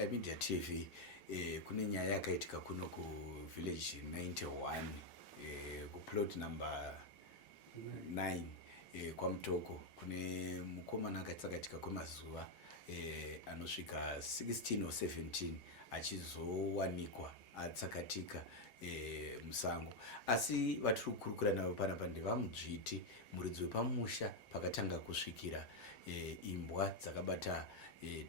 Sly Media TV kune nyaya yakaitika kuno ku village 91 ku plot number 9 kwaMutoko kune mukomana akatsakatika kwemazuva anosvika 16 or 17 achizowanikwa atsakatika musango. Asi vatiri kukurukura navo panapa ndevamudzviti muridzi wepamusha pakatanga kusvikira imbwa dzakabata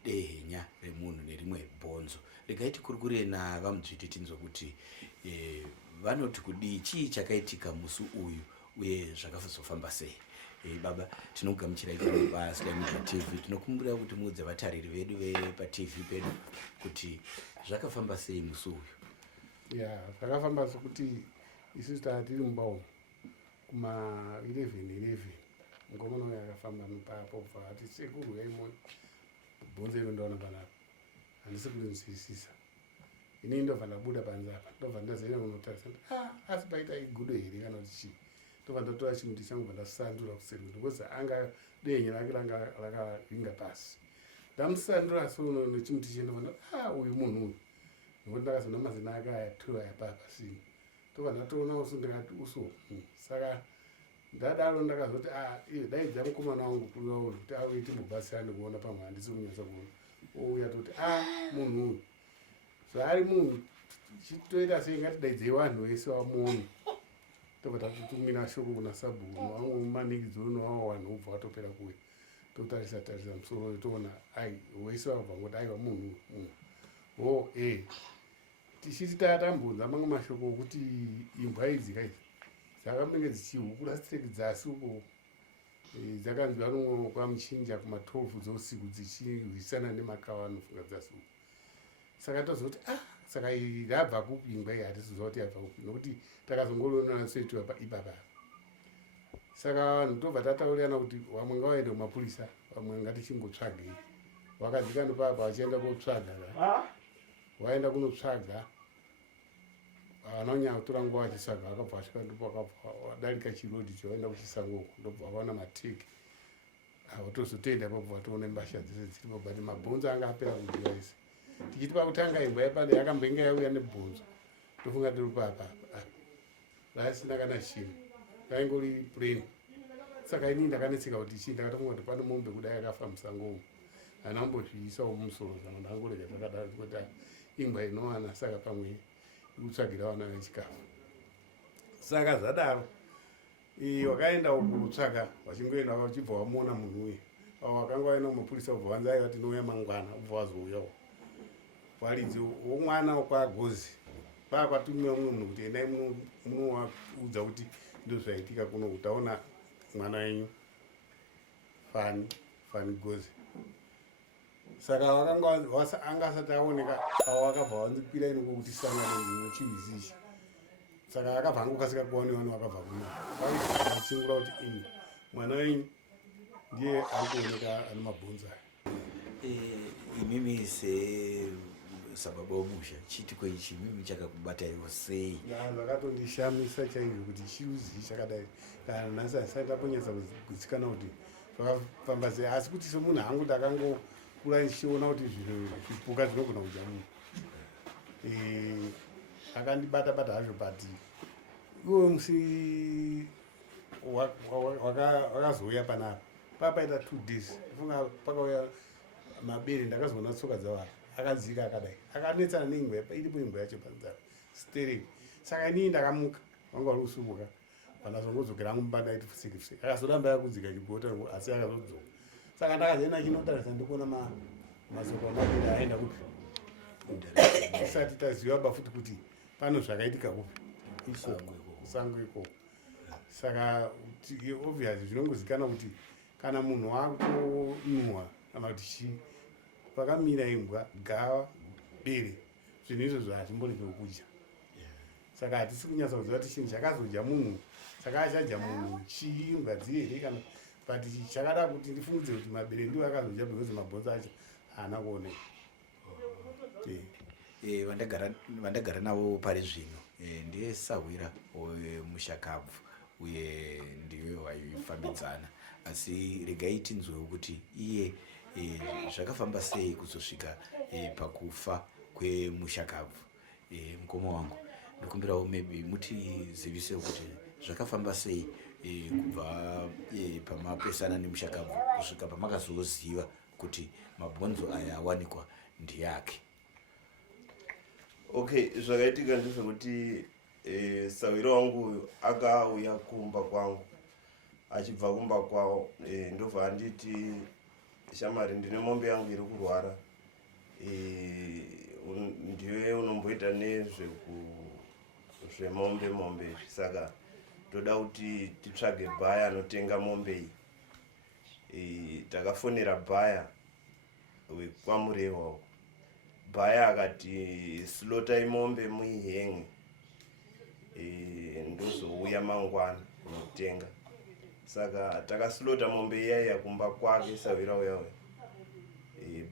dehenya remunhu nerimwe bhonzo. Regai tikurukure navamudzviti tinzwe kuti vanoti kudii, chii chakaitika musi uyu uye zvakazofamba sei. Baba, tinokugamuchirai paSly Media TV. Tinokumbira kuti muudze vatariri vedu vepaTV pedu kuti zvakafamba sei musi uyu. Zvakafamba sokuti isusu tiri mumba kuma 11 ngomona uyu akafamba mupapo bva ati sekuru yaimona bhonzo iro ndaona panapa handisi kulinzwisisa. Ini ndobva ndabuda panze apa ndobva ndazoenda kunotarisa asi paita igudo here kana kuti chii. Ndobva ndatora chimuti changu bva ndasandura kuseri because anga denye rake rakavinga pasi. Ndamusandura so nechimuti chendobva uyu munhu uyu nokuti ndakazoona mazina ake ayatura yapapa sini. Ndobva ndatoona usu ndikati uso saka ndadaro ndakazoti daidza mukomana wangu kuno kuti auye timbobatsirane kuona pamwe handisi kunyatsa kuona. Ouya toti munhu uyu zvaari munhu chitoita sei ngatidaidzei vanhu vese vamuone. Ndobva tatotumira shoko kuna sabhuku wangu mumanikidzi unowawo vanhu ubva watopera kuuya totarisa musoro uyu toona wese vabva ngoti aiwa munhu tichiti tatambudza mamwe mashoko okuti imbwa idzi kai dzakamenge dzichihukura strike dzasi uko dzakanzwa nomwe kwaMuchinja kuma12 dzousiku dzichirwisana nemakava anofunga dzasi uko. Saka tozoti saka yabva kupi imbwa iyi hatisiziva kuti yabva kupi nokuti takazongorona setu ipapa. Saka vanhu tobva tataurirana kuti vamwe ngavaende kumapurisa vamwe ngatichingotsvagei. Wakadzika nopapa vachienda kotsvaga waenda kunotsvaga vanonyanya kutora nguva vachitsvaga vakabva vasvika ndipo vadarika chirodhi chovaenda kuchisango uko ndobva vakaona mateki tozotoenda ipapo vatoona mbasha dzese dziripo but mabhonzo anga apera kudziva ese. Tichiti pakutanga imbwa yepano yakambenge yauya nebhonzo tofunga tiri papa vasina kana chinhu vaingori plain. Saka ini ndakanetseka kuti chii ndakatonga kuti pane mombe kudai yakafa musango umu handambozviisawo mumusoro zvangu ndangorega zvakadaro kuti imbwa inowana saka pamwe kutsvagira vana vechikafu. Saka zvadaro wakaenda kutsvaga vachingoenda vachibva vamuona munhu uyu wakanga vaenda kumapurisa ubva vanzi aiva tinouya mangwana ubva vazouyawo varidzi womwana wokwaGozi kwakwatumiwa mumwe munhu kuti endai munoudza kuti ndozvaitika kuno kutaona mwana wenyu Fani Gozi. Saka wakanga anga asati aoneka wakabva vanzikwira inoko kuti sangane nechivizi ichi. Saka akabva angokasika kuona vanhu vakabva kuno vachingura kuti mwana wenyu ndiye ari kuoneka ane mabhonzo aya. Imimi sababa womusha chitiko ichi mimi chakakubataiwo sei? Zvakatondishamisa chaizvo kuti chiuzi chakadai kana nhasi asati taponyatsa kugutsikana kuti zvakafamba sei, asi kuti semunhu hangu ndakangokura ndichiona kuti zvinhu zvipuka zvinogona kudya munhu. Akandibata hazvo but iwe musi wakazouya panapa papaita 2 days funga pakauya mabere ndakazoona tsoka dzavanhu akadzika akadai akanetsana neimbwa iripo imbwa yacho panzara stereki. Saka inini ndakamuka vanga vari kusubuka pandazongodzokera hangu mumba ndaiti fusikifusiki akazoramba yakudzika chigota asi akazodzoka. Saka ndakazoenda chinotarisa ndikuona masoko amabere aenda kupi tisati taziva bafuti kuti pano zvakaitika kupi sango ikoko. Saka obviously zvinongozikana kuti kana munhu wakutonuhwa kana kuti chii pakamira imbwa gava bere zvinhu izvozvo hazvimbori zvokudya. Saka hatisi kunyatsa kuziva kuti chinhu chakazodya munhu saka achadya munhu chii imbwa dzihere kana but chakada kuti ndifungidze kuti mabere ndiwo akazodya because mabhonzo acho haana kuoneka. Vandagara navo pari zvino ndiye Sahwira wemushakabvu uye ndiwe waifambidzana asi regai tinzwewo kuti iye zvakafamba sei kuzosvika pakufa kwemushakabvu. Mukoma wangu, ndikumbirawo maybe mutizivise kuti zvakafamba sei kubva pamapesana nemushakabvu kusvika pamakazoziva kuti mabhonzo aya awanikwa ndiyake. Okay, zvakaitika ndezvekuti sawiro wangu akauya kumba kwangu. Achibva kumba kwawo ndobva anditi shamari ndine mombe yangu iri kurwara, ndiwe unomboita zvemombe saka toda kuti titsvage bhaya anotenga mombe iyi. Takafonera bhaya wekwamurehwa. Bhaya akati slotai mombe muihenge, ndozouya mangwana kunotenga. Saka takaslota mombe iyaiya kumba kwake sawira uyawe.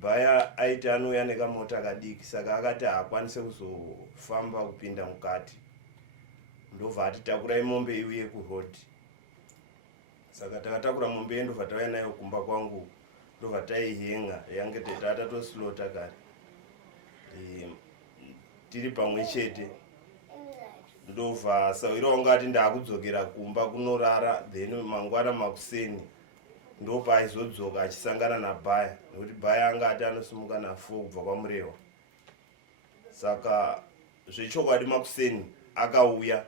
Bhaya aiti anouya nekamota kadiki, saka akati haakwanise kuzofamba kupinda mukati. Ndobva ati takurai mombe iuye kuroad. Saka takatakura mombe iyi ndobva tauya nayo kumba kwangu, ndobva taihenga yange tatatoslota kare. Tiri pamwe chete ndobva sawira wangu ati ndaakudzokera kumba kunorara, then mangwana makuseni ndopa aizodzoka achisangana nabhaya, nekuti bhaya anga ati anosimuka na4 kubva kwamurehwa. Saka zvechokwadi makuseni akauya,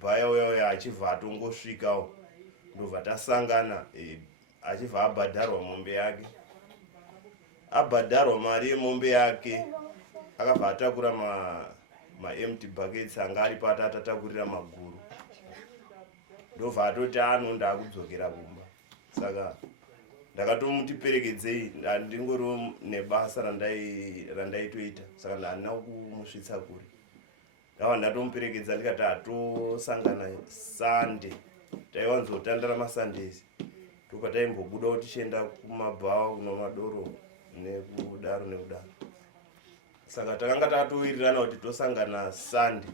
bhaya uya achibva atongosvikawo, ndobva tasangana achibva abhadharwa mombe yake. Abhadharwa mari yemombe yake akabva atakura empty buckets anga ari pata atatakurira maguru. Ndobva atoti anonda kudzokera kumba. Saka ndakatomuti perekedzei, ndingori nebasa randaitoita, saka ndandina kumusvitsa kure. Ndava ndatomuperekedza ndikati atosangana Sunday, taiwanzotandara maSundays. Tokataimbobuda kuti tichienda kumabhawa kuno madoro nekudaro. Saka takanga tatowirirana kuti tosangana Sunday.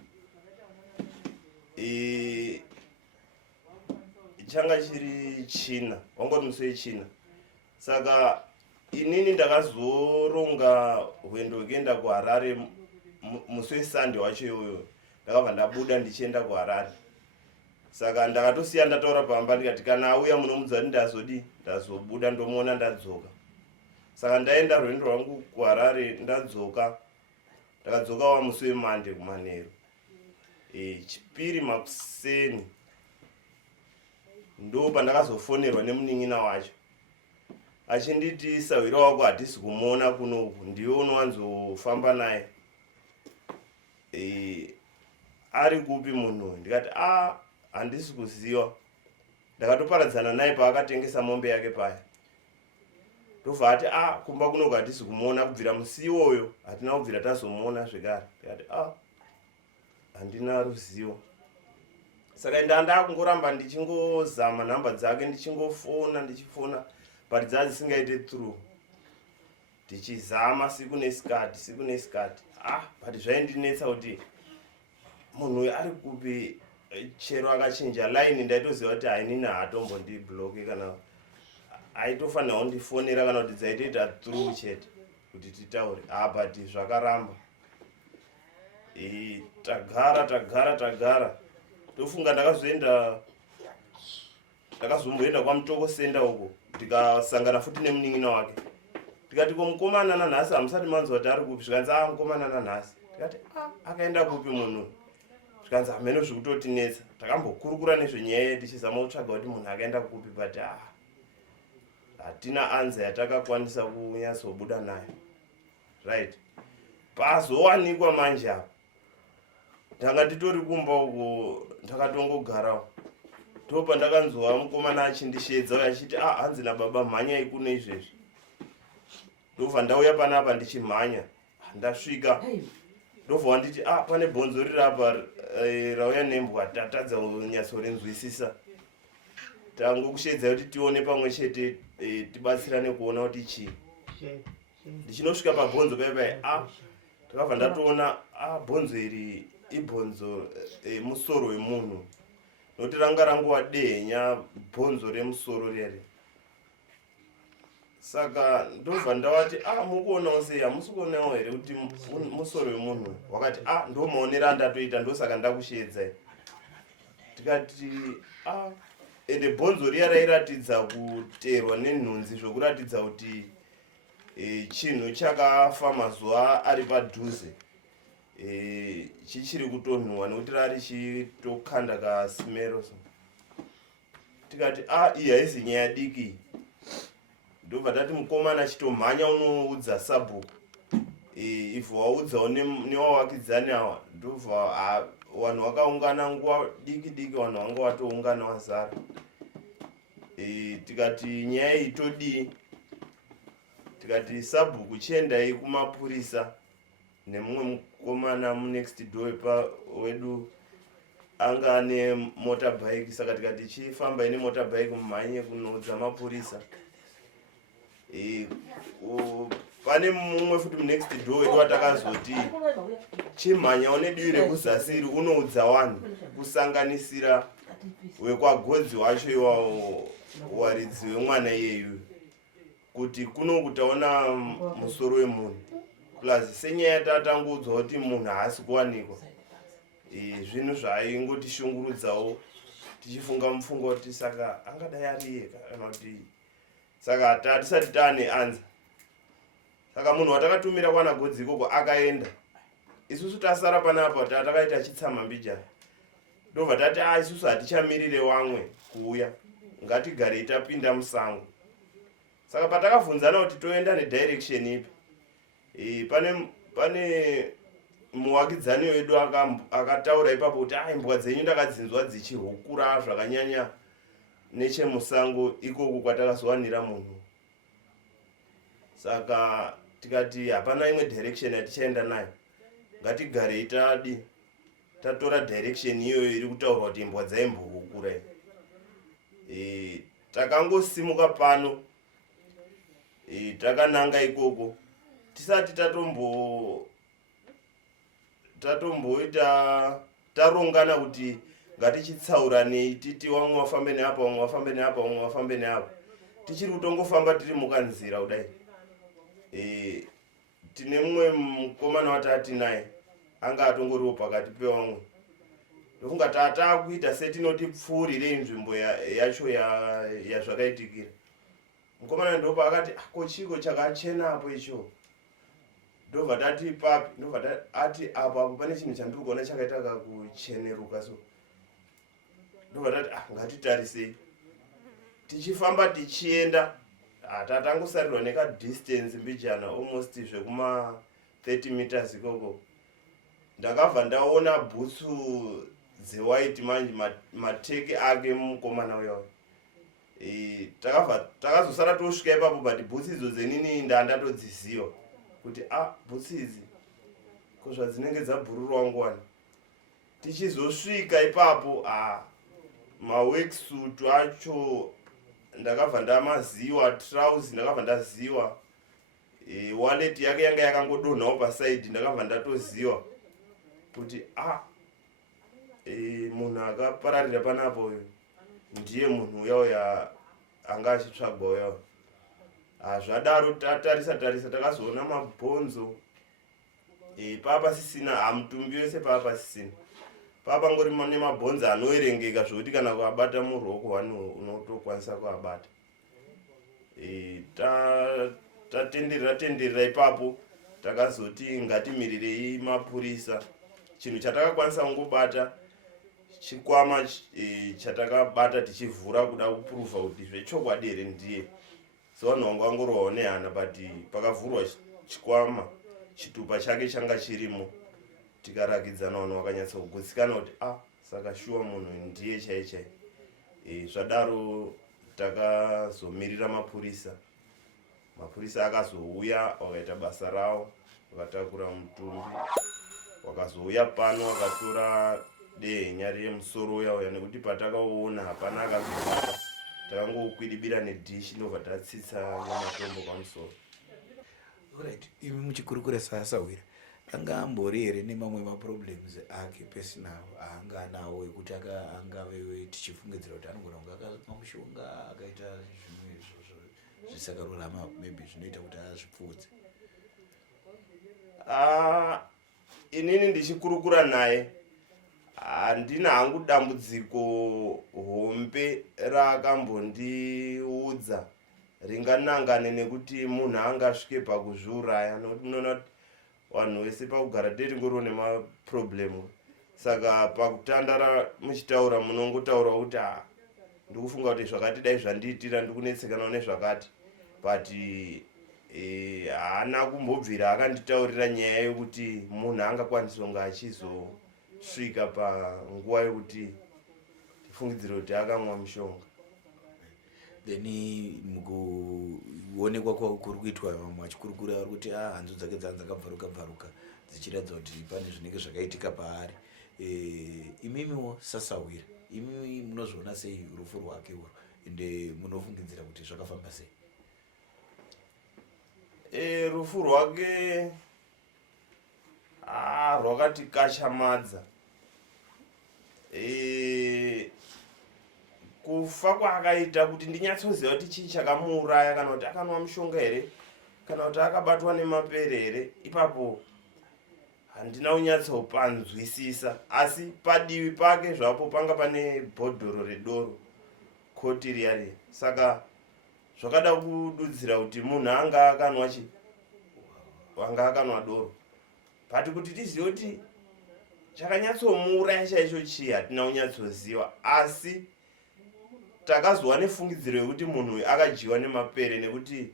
Changa chiri China, wangoti musi wechina. Saka inini ndakazoronga rwendo rwekuenda kuHarare musi weSunday wacho iyoyo. Ndakabva ndabuda ndichienda kuHarare. Saka ndakatosiya ndataura pamba ndikati kana auya munomudza kuti ndazobuda ndomuona ndadzoka. Saka ndaenda rwendo rwangu kuHarare ndadzoka. Ndakadzoka wa musi weMonday kumanheru. Chipiri makuseni ndo pandakazofonerwa nemunin'ina wacho achinditi sawira wako hatisi kumuona kunoku, ndiwe unowanzofamba naye. Ari kupi munhu? Ndikati handisi kuziva. Ndakatoparadzana naye paakatengesa mombe yake paya. Ndobva ati kumba kunoku hatisi kumuona kubvira musi iwoyo, hatina kubvira tazomuona zvekare. Ndikati handina ruzivo. Saka ndakungoramba ndichingozama nhamba dzake, ndichifona but dzadzisingaite through. Ndichizama siku nesikati. But zvaindinetsa kuti munhu uyu ari kupi. Chero akachinja line ndaitoziva kuti hainini haatombondibloke kana aitofanira kundifonera kana kuti dzaitoita through chete kuti titaure. But zvakaramba. Tagara. Tofunga ndakazomboenda kwaMutoko Center uko, ndikasangana futi nemunin'ina wake. Ndikati komukomana nanhasi hamusati manzwa kuti ari kupi? Zvikanzi mukomana nanhasi. Ndikati akaenda kupi munhu? Zvikanzi hameno zvikutotinetsa. Takambokurukura nezvenyaya tichizama kutsvaga kuti munhu akaenda kupi, but hatina anza yatakakwanisa kunyatsobuda nayo. Right. Pazowanikwa manje apo. Ndanga titori kumba uko ndakatongogarawo. Topa ndakanzwa mukomana achindishedza uye achiti hanzi nababa mhanyai kuno izvezvi. Ndobva ndauya panapa ndichimhanya. Ndasvika. Ndobva wanditi pane bhonzo riri apa rauya nembwa, tatadza kunyatsorinzwisisa. Tangokushedza kuti tione pamwe chete tibatsirane kuona kuti chii. Ndichinosvika pabhonzo paipai takabva ndatoona bhonzo iri ibhonzo musoro wemunhu. Nokuti ranga ranguva dehenya bhonzo remusoro rere. saka ndobva ndawati mukuonawo sei, hamusi kuonawo here kuti musoro wemunhu. Wakati ndo maonero andatoita, ndosaka ndakushedzai. Tikati ende bhonzo riya rairatidza kuterwa nenhunzi zvokuratidza kuti chinhu chakafa mazuva ari padhuze, chichiri kutonhuhwa nekuti rari chitokanda kasimero. Tikati iyi haisi nyaya diki. Ndobva tati mukomana chitomhanya unoudza sabhuku, ivhu waudzawo newawakidzani awa. Ndobva vanhu vakaungana nguva diki diki, vanhu vanga vatoungana wazara. Tikati nyaya iyi todii? Tikati sabhuku chiendai kumapurisa, nemumwe mukomana next door wedu anga ane motorbike. Saka tikati chifambai nemotorbike mumhanye kunoudza mapurisa. Pane mumwe futi next door wedu watakazoti chimhanyawo nedivi rekuzasiri unoudza vanhu, kusanganisira wekwagodzi wacho iwawo waridzi wemwana iyeyu, kuti kuno kutaona musoro wemunhu. Plus senyaya tatangudzwa kuti munhu haasi kuwanikwa, zvinhu zvaingotishungurudzawo tichifunga mufungo kuti saka angadai ari iye kana kuti, saka tatisati taane anza. Saka munhu watakatumira kwana godzi ikoko akaenda, isusu tasara panapa tatakaita chitsama mbijana. Ndobva tati isusu hatichamirire wamwe kuuya, ngatigare tapinda musango. Saka patakabvunzana kuti toenda nedirection ipi, pane muwakidzani wedu akataura ipapo kuti imbwa dzenyu ndakadzinzwa dzichihukura zvakanyanya nechemusango ikoko kwatakazowanira munhu. Saka tikati hapana imwe direction yatichaenda nayo, ngatigarei tatora direction iyoyo iri kutaurwa kuti imbwa dzaimbohukura. Takangosimuka pano, takananga ikoko tisati tatomboita tarongana kuti ngatichitsauranei, titi wamwe wafambe neapa, wamwe wafambe neapa, wamwe wafambe neapa. Tichiri kutongofamba tiri mukanzira kudai, tine mumwe mukomana watati naye anga atongoriwo pakati pevamwe. Ndofunga tatakuita setinoti pfuurirei nzvimbo yacho yazvakaitikira. Mukomana ndopa akati kochiko chakachenapo icho. Ndobva tati papi? Ndobva ati apo pane chinhu chandiri kuona chakaita kakucheneruka so. Ndobva tati ngatitarisei. Tichifamba tichienda, tatangosarirwa nekadistance mbijana almost zvekuma 30 meters ikoko. Ndakabva ndaona bhutsu dzewhite manje mateke ake mukomana uyo. Takazosara tosvika ipapo, but bhutsu idzo dzenini ndandatodziziva kuti bhutsu idzi kozva dzinenge dzabhururwa ngwani. Tichizosvika ipapo maworksuit acho ndakabva ndamaziva, trouser ndakabva ndaziva, wallet yake yanga yakangodonhawo paside ndakabva ndatoziva kuti munhu akapararira panapo uyu ndiye munhu uya anga achitsvagwa uya. Zvadaro tatarisa takazoona mabhonzo, papa sisina, mutumbi wese papa sisina. Papa ngori nemabhonzo anoerengeka zvokuti kana kuabata muruoko unotokwanisa kuabata. Tatenderera ipapo takazoti ngatimirirei mapurisa. Chinhu chatakakwanisa kungobata chikwama chatakabata tichivhura kuda kupuruva kuti zvechokwadi here ndiye. So vanhu vangu vangorovawo nehana, but pakavhurwa chikwama chitupa chake changa chirimo. Tikarakidzana, vanhu vakanyatsa kugutsikana kuti saka shuwa munhu ndiye chaichai. Zvadaro takazomirira mapurisa. Mapurisa akazouya wakaita basa rawo, wakatakura mutumbi, wakazouya pano wakatora dehenya remusoro uya nekuti patakaona hapana akazobata, takangokwidibira nedhishi ndobva tatsitsa nematombo pamusoro. Alright, imi muchikurukura sasawira anga ambori here nemamwe maproblems ake personal anga anawo ekuti angave tichifungidzira kuti anogona kunge akamwa mushonga akaita zvimwe izvozvo zvisakarurama maybe zvinoita kuti azvipfuudze? Inini ndichikurukura naye handina hangu dambudziko hombe rakambondiudza ringanangane nekuti munhu angasvike pakuzviuraya, nokuti munoona kuti vanhu vese pakugara tetingoriwo nemaproblemu. Saka pakutandara muchitaura munongotaura kuti ndikufunga kuti zvakati dai zvandiitira ndikunetsekana nezvakati, but haana kumbobvira akanditaurira nyaya yokuti munhu angakwanisa kunge achizosvika panguva yokuti tifungidzire kuti akamwa mushonga. Then mukuonekwa kuri kuitwa vamwe vachikurukura vari kuti hanzu dzake dzakabvaruka dzichiratidza kuti pane zvinenge zvakaitika paari. Imimiwo Sasawira, imimi munozviona sei rufu rwake urwu ende munofungidzira kuti zvakafamba sei? Rufu rwake rwakati kachamadza. Kufa kwaakaita kuti ndinyatsoziva kuti chii chakamuuraya, kana kuti akanwa mushonga here, kana kuti akabatwa nemapere here, ipapo handina kunyatsopanzwisisa. Asi padivi pake zvapo panga pane bhodhoro redoro, koti riya. Saka zvakada kududzira kuti munhu anga akanwa chi, wanga akanwa doro. But kuti tizive kuti chakanyatsomuuraya chaicho chii hatina kunyatsoziva, asi takazova nefungidziro yekuti munhu uyu akadyiwa nemapere, nekuti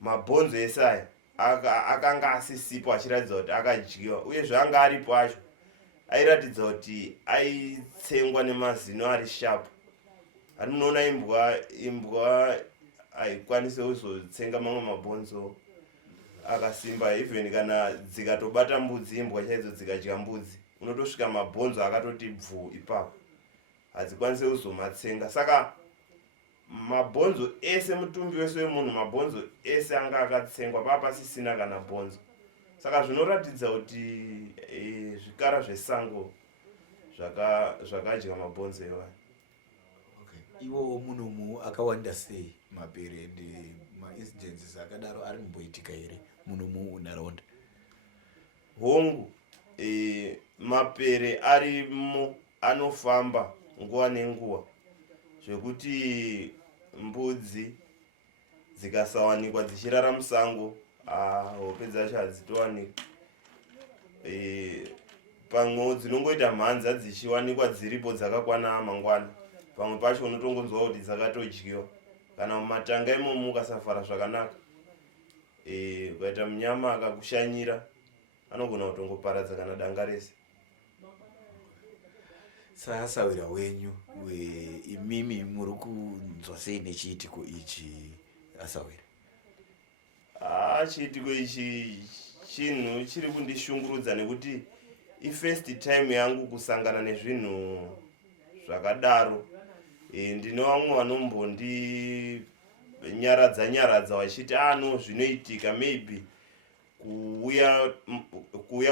mabhonzo ese aya akanga asisipo achiratidza kuti akadyiwa, uye zvaanga aripo acho airatidza kuti aitsengwa nemazino ari shapu. Ari munoona imbwa haikwanisi kuzotsenga mamwe mabhonzo akasimba. Even kana dzikatobata mbudzi, imbwa chaidzo dzikadya mbudzi, unotosvika mabhonzo akatoti bvu ipapo, hadzikwanisi kuzomatsenga. Saka mabhonzo ese, mutumbi wese wemunhu, mabhonzo ese anga akatsengwa, papasisina kana bhonzo. Saka zvinoratidza kuti zvikara zvesango zvakadya mabhonzo evanhu. Iwo munhu akawanda sei mapere ende maincidents akadaro ari kumboitika here munhu munharaunda? Hongu, mapere arimo anofamba nguva nenguva, zvekuti mbudzi dzikasawanikwa dzichirara musango, hope dzacho hadzitowanikwa. Pamwewo dzinongoita mhanza dzichiwanikwa dziripo dzakakwana mangwana, pamwe pacho unotongonzwa kuti dzakatodyiwa. Kana mumatanga imomo ukasafara zvakanaka, ukaita munyama akakushanyira, anogona kutongoparadza kana danga rese. Sasawira wenyu imimi muri kunzwa sei nechiitiko ichi Asawira? Chiitiko ichi chinhu chiri kundishungurudza, nekuti ifirst time yangu kusangana nezvinhu zvakadaro. Ndine vamwe vanombondi nyaradza vachiti no zvinoitika, maybe kuuya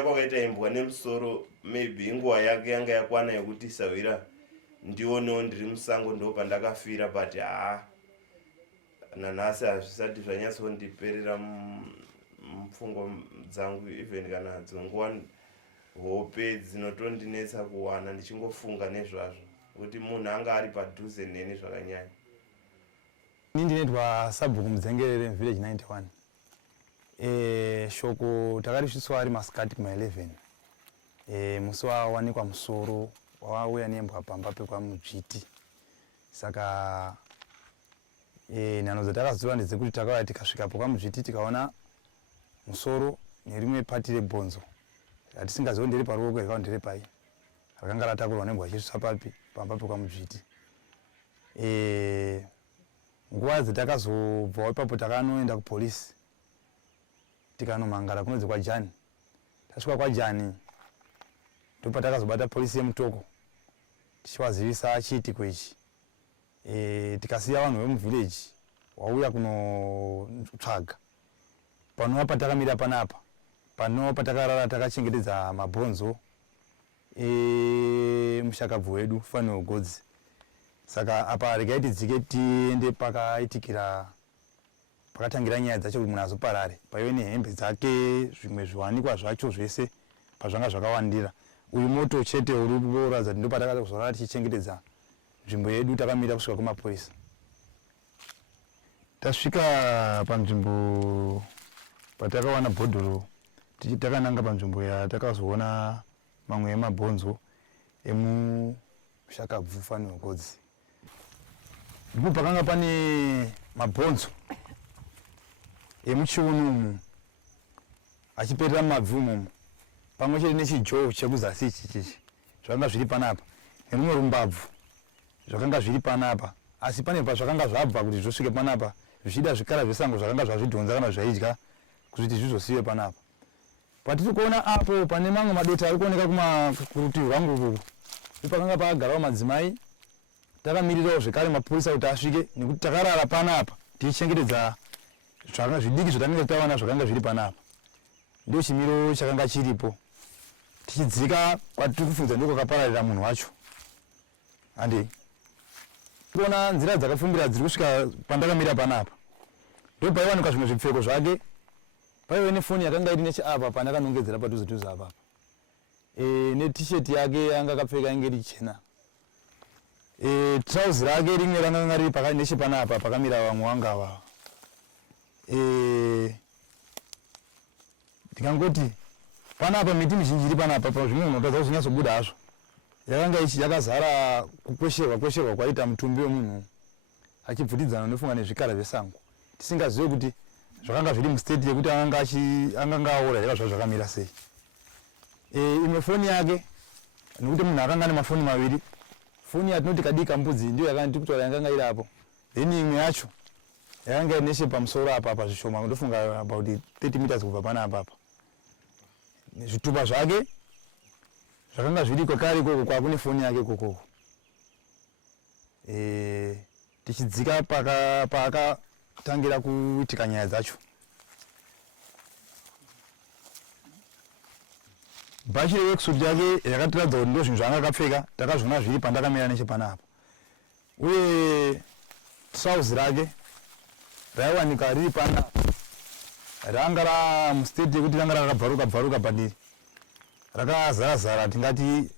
kwakaita imbwa nemusoro, maybe inguva yake yanga yakwana yekuti Sawira ndionewo ndiri musango, ndo pandakafira. But nanhasi hazvisati zvanyatsondiperera mupfungwa dzangu, even kana dzonguva hope dzinotondinetsa kuwana ndichingofunga nezvazvo, kuti munhu anga ari padhuze neni zvakanyanya. Ini ndinoitwa Sabhuku Mudzengerere Village 91. Shoko takarisvitswa ari masikati kuma11. Musi wawanikwa musoro wauya nembwa pamba pekwaMudzviti. Saka nhano dzatakaziva ndedzekuti takauya tikasvikapo kwaMudzviti tikaona musoro nerimwe pati rebhonzo ratisingazivi ndiri paruoko rikava ndiri pai, rakanga ratakurwa nembwa achisvitswa papi pamba pekwaMudzviti. Nguva dzatakazobvawo ipapo takanoenda kupolisi tikanomhangara kunonzi kwaJani. Tasvika kwaJani ndopatakazobata polisi yemutoko tichivazivisa chiitiko ichi. Tikasiya vanhu vemuvillage wauya kunotsvaga panova patakamira panapa, panova patakarara takachengetedza mabhonzo mushakabvu wedu Fanny Godzi. Saka apa regai tidzike tiende pakaitikira pakatangira nyaya dzacho kuti munhu azoparare paive nehembe dzake zvimwe zviwanikwa zvacho zvese pazvanga zvakawandira uyu moto chete uri kuratidza kuti ndopatakada kuzorara tichichengetedza nzvimbo yedu takamira kusvika kumapurisa. Tasvika panzvimbo patakawana bhodhoro takananga panzvimbo yatakazoona mamwe emabhonzo emushakabvu fanhogodzi. Ndipo pakanga pane mabhonzo emuchiunu umu achiperera mumabvi umomo pamwe chete nechijowo chekuzasi ichichichi zvakanga zviri panapa nerumwe rumbabvu zvakanga zviri panapa, asi pane pazvakanga zvabva kuti zvosvike panapa zvichida zvikara zvesango zvakanga zvazvidhonza kana zvaidya kuti zvizosiwe panapa. Patiri kuona apo pane mamwe madota ari kuoneka kurutivi rwangu uku pakanga pakagarawo madzimai takamirirawo zvekare mapurisa kuti asvike nekuti takarara panapa tichichengetedza zvidiki zvatanenge tawana zvakanga zviri panapa. Ndio chimiro chakanga chiripo tichidzika kwatiri kufunza ndiko kwakapararira munhu wacho. Andi kuona nzira dzakapfumbira dziri kusvika pandakamira panapa ndo paiwanikwa zvimwe zvipfeko zvake, paive nefoni yakanga iri necheapa pandakanongedzera padhuze apapa netisheti yake yanga akapfeka inge richena, trauzi rake rimwe ranga riri pakati nechepanapa pakamira vamwe vangava. Ndikangoti panapa miti mizhinji iri panapa zvimwe zvinotadza kunyatsobuda hazvo yakanga yakazara kukwesherwa kwaita mutumbi wemunhu achibvutidzana nofunga nezvikara zvesango tisingazivi kuti zvakanga zviri mustate yekuti anganga aora yava zvakamira sei. Imwe foni yake nekuti munhu akanga ane mafoni maviri, foni yatinoti kadika mbudzi ndiyo yakanga ndikutaura yakanga iri apo, then imwe yacho yakanga iri neshe pamusoro apa pazvishoma ndofunga about 30 meters kubva panapa apa. Zvitupa zvake zvakanga zviri kwakare ikoko kwakune foni yake ikoko. Tichidzika paakatangira kuitika nyaya dzacho. Bhachi reworksuit yake yakatiradza kuti ndo zvinhu zvaanga akapfeka takazviona zviri pandakamira nechepanapa, uye trauzi rake raiwanika riri panapa ranga ramustate yekuti ranga rakabvaruka padiri rakazara tingati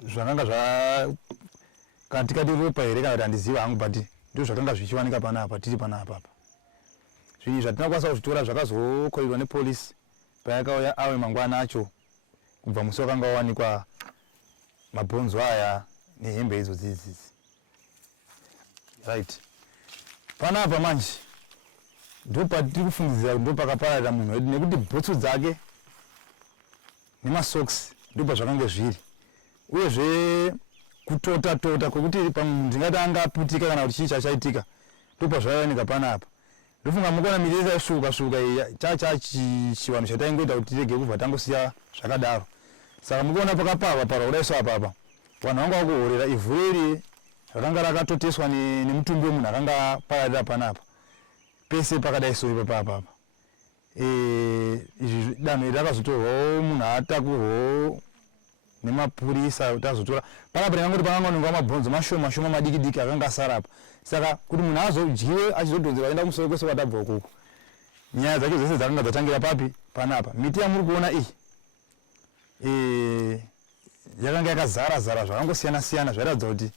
zvakanga kana tikati ropa here kana kuti handiziva hangu but ndizvo zvakanga zvichiwanika panapa tiri panapa. Zvinhu zvatinakwanisa kuzvitora zvakazokorirwa nepolisi payakauya awe mangwana acho kubva musi wakanga wawanikwa mabhonzo aya nehembe idzo dzidzidzi. Right, panapa manje ndo patiri kufungidzira ndo pakapararira munhu wedu nekuti bhutsu dzake nemasocks ndo pazvakanga zviri, uyezve kutota kwekuti pamwe ndingati angaputika kana kuti chii chachaitika ndo pazvaiwanika panapa. Ndofunga mukaona miti yaisvuka chivanhu chataingoita kuti tirege kubva tangosiya zvakadaro. Saka mukaona pakapava kudaiswa apapa vanhu vanga vakuhorera ivhu riri rakanga rakatoteswa nemutumbi wemunhu akanga pararira panapa pese pakadaiswa ipapapa. Izvi danho iri rakazotorwawo munhu atakurwawo nemapurisa kuti azotora panapa ndingangoti pangangoningwa mabhonzo mashoma madiki akanga asara apa. Saka kuti munhu azodyiwe achizodhonzerwa aenda kumusoro kwese kwatabva ukoko. Nyaya dzacho dzese dzakanga dzatangira papi panapa. Miti yamuri kuona iyi yakanga yakazara zvakangosiyana zvairatidza kuti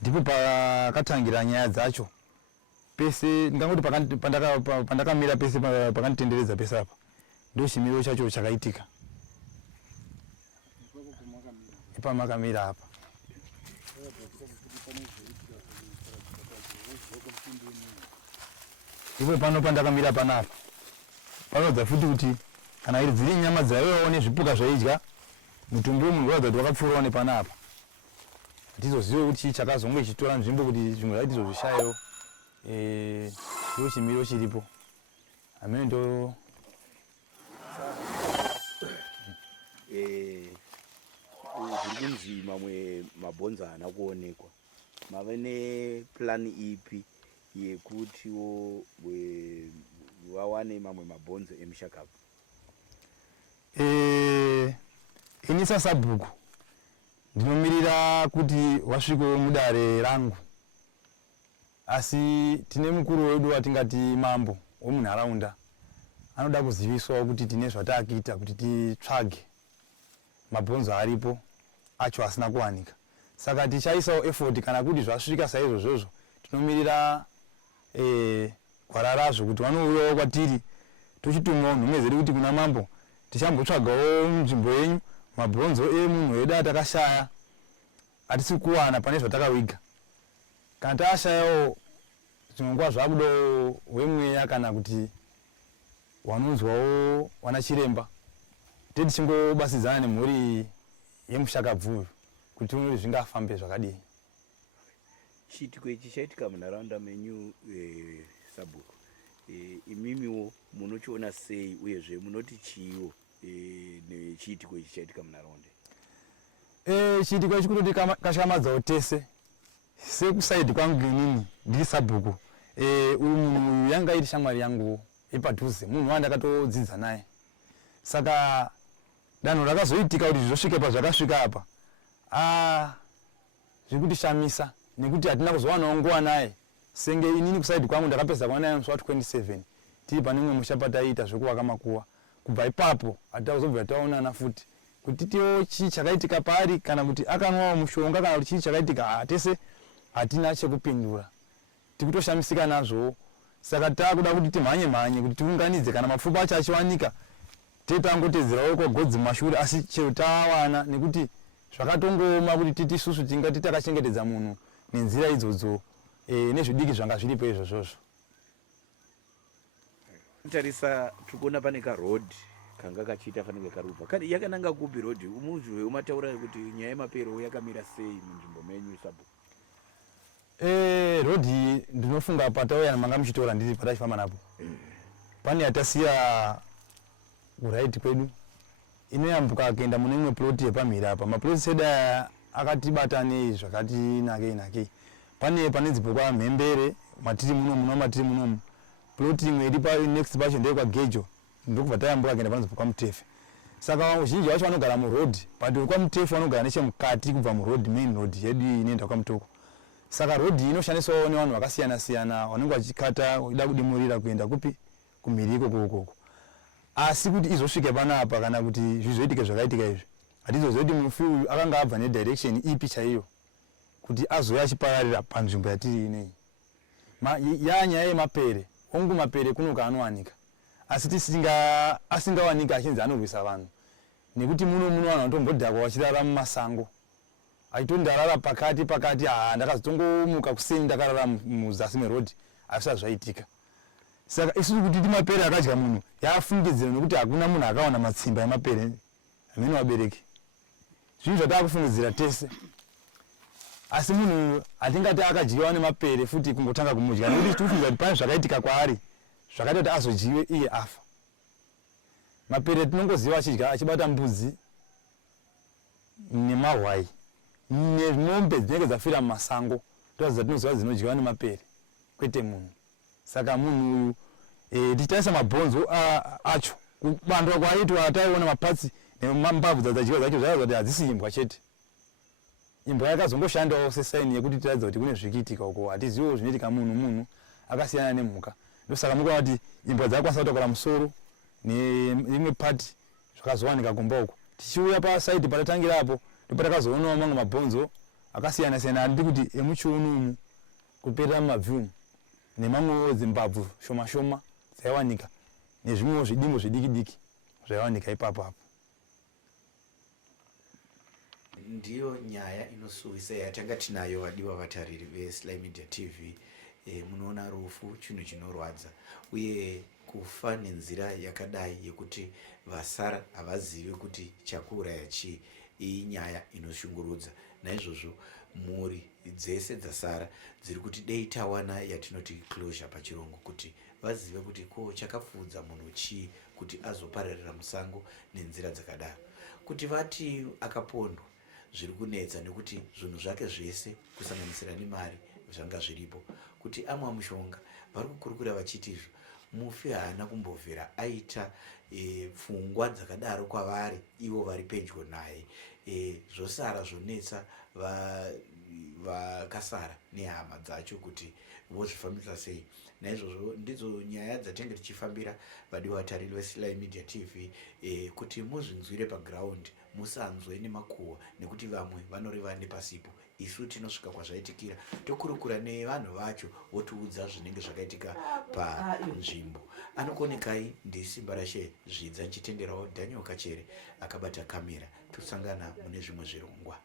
ndipo pakatangira nyaya dzacho pese. Ndingangoti pandakamira pese pakanditenderedza pese apa ndo chimiro chacho chakaitika ipamakamira apa. Ipo pano pandakamira panapa panoratidza futi kuti kana iri dziri nyama dzaivawo nezvipuka zvaidya mutumbi wemunhu uratidza kuti wakapfuurawo nepanapa. Hatizozive kuti chii chakazonge chichitora nzvimbo kuti zvimwe zvaiti zvishayewo. Ndo chimiro chiripo amene ndo zviri kunzi mamwe mabhonzo haana kuonekwa, mave nepurani ipi yekutiwo wawane mamwe mabhonzo emushakabvu? Ini sasabhuku ndinomiririra kuti wasvikewo mudare rangu asi tine mukuru wedu watingati mambo wemunharaunda anoda kuziviswa kuti tine zvatakuita kuti titsvage mabhonzo aripo acho asina kuwanika. Saka tichaisawo effort kana kuti zvasvika saizvozvozvo tinomirira gwara razvo kuti vanouyawo kwatiri tochitumawo nhume zedu kuti kuna mambo tichambotsvagawo nzvimbo yenyu mabhonzo emunhu wedu atakashaya atisi kuwana pane zvatakawiga. Kana taashayawo zvinongwa zvakudawo wemweya kana kuti wanonzwawo wana chiremba tichingobasidzana nemhuri yemushakabvu kuti tione kuti zvingafambe zvakadini. Chiitiko ichi chaitika munharaunda menyu Sabhuku, imimiwo munochiona sei uyezve munoti chiiwo nechiitiko ichi chaitika munharaunda? Chiitiko ichi kutoti kashikamadzawo tese sekusaidhi kwangu inini ndiri Sabhuku. Uyu munhu uyu yanga iri shamwari yangu yepadhuze, munhu wandakatodzidza naye. Saka danho rakazoitika kuti zvizosvike pazvakasvika apa zviri kutishamisa nekuti hatina kuzowanawo nguva naye. Senge inini kusaidhi kwangu ndakapedza kuva naye musi wa27 tiri pane mumwe musha pataiita zvekuvaka makuva. Kubva ipapo hatazobva taonana futi kuti tiwo chii chakaitika paari kana kuti akanwawo mushonga kana kuti chii chakaitika tese hatina chekupindura. Tikutoshamisika nazvo. Saka takuda kuti timhanye kuti tiunganidze kana mapfupa acho achiwanika titangotedzerawo kwagodzi mashure, asi chero tawana nekuti zvakatongoma kuti titi isusu tingati takachengetedza munhu nenzira idzodzo nezvidiki zvanga zviripo izvozvozvo. Tarisa tikuona pane karodhi kanga kachiita fanike karubva kadi yakananga kupi rodhi? Umuzve umataura kuti nyaya yemapero yakamira sei munzvimbo menyu Sabhuku? Rodhi ndinofunga patauya manga muchitora ndiri patachifamba napo pane yatasiya kuraiti kwedu inoyambuka kuenda mune imwe ploti yepamhiri apa. Maploti seda akatibata nei zvakati nakei. Pane dzipo kwa Mhembere matiri munomu matiri munomu. Ploti imwe iri pa next pacho ndeye kwa Gejo ndokubva tayambuka kuenda panodzipo kwa Mutefe. Saka vazhinji vacho vanogara murodhi but kwa Mutefe vanogara nechemukati kubva murodhi main road yedu inoenda kwa Mutoko. Saka rodhi inoshandiswawo nevanhu vakasiyana siyana vanenge vachikata ida kudimurira kuenda kupi kumhiriko kokoko. Asi kuti izosvike panapa kana kuti zvizoitike zvakaitika izvi hatizoziva kuti mufi uyu akanga abva nedirection ipi chaiyo kuti azouya achipararira panzvimbo yatiri inei. Yanyaya yemapere ongu mapere kunoka anowanika asi asingawanika achinzi anorwisa vanhu nekuti muno vanhu vanotombodhakwa vachirara mumasango achitondarara pakati ndakazotongomuka kuseni ndakarara muzasi merodhi asvisati zvaitika. Saka isusu kuti timapere akadya munhu yafungidzira nekuti hakuna munhu akawana matsimba emapere amene wabereki. Zvinhu zvatakufungidzira tese asi munhu hatingati akadyiwa nemapere futi kungotanga kumudya nekuti tikufungidzira kuti pane zvakaitika kwaari zvakaita kuti azodyiwe iye afa. Mapere tinongoziva achidya achibata mbudzi nemahwai nemombe dzinenge dzafira mumasango ndodziza tinoziva dzinodyiwa nemapere kwete munhu. Saka munhu uyu tichaisa mabhonzo acho kubandwa kwaitwa taiona mapatsi nemambabvu dzadzadyiwa dzacho zvaiva kuti hadzisi imbwa chete. Imbwa yakazongoshandawo sesaini yekuti tiratidza kuti kune zvikiitika uko hatiziviwo zvinoitika munhu akasiyana nemhuka. Ndosaka mukuona kuti imbwa dzakwanisa kutakura musoro neimwe pati zvakazowanika kumba uko. Tichiuya pasaidi patatangira apo ndopatakazoonawo mamwe mabhonzo akasiyana siyana anditi kuti emuchiunumu kuperera mumabvi nemamwewo dzimbabvu shoma shoma dzaiwanika nezvimwewo zvidimbo zvidiki zvaiwanika ipapo apo. Ndiyo nyaya inosuvisa yatanga tinayo vadiwa vatariri veSly Media TV. Munoona rufu chinhu chinorwadza uye kufa nenzira yakadai yekuti vasara havazivi kuti chakuuraya chii inyaya inoshungurudza. Naizvozvo mhuri dzese dzasara dziri kuti dei tawana yatinoti closure pachirungu kuti vazive kuti ko chakapfudza munhu chii kuti azopararira musango nenzira dzakadaro. Kuti vati akapondwa zviri kunetsa nekuti zvinhu zvake zvese kusanganisira nemari zvanga zviripo. Kuti amwa mushonga vari kukurukura vachiti izvo mufi haana kumbobvira aita pfungwa dzakadaro kwavari ivo vari pedyo naye. Zvosara zvonetsa vakasara nehama dzacho kuti vozvifambisa sei. Naizvozvo ndidzo nyaya dzatenge tichifambira vadiwa vatariri veSly Media TV, kuti muzvinzwire paground, musanzwe nemakuhwa nekuti vamwe vanoreva nepasipo. Isu tinosvika kwazvaitikira tokurukura nevanhu vacho votiudza zvinenge zvakaitika panzvimbo. Anokonekai ndisimba rashe Zvidza nchitenderawo Daniel Kachere akabata kamera. Tosangana mune zvimwe zvirongwa.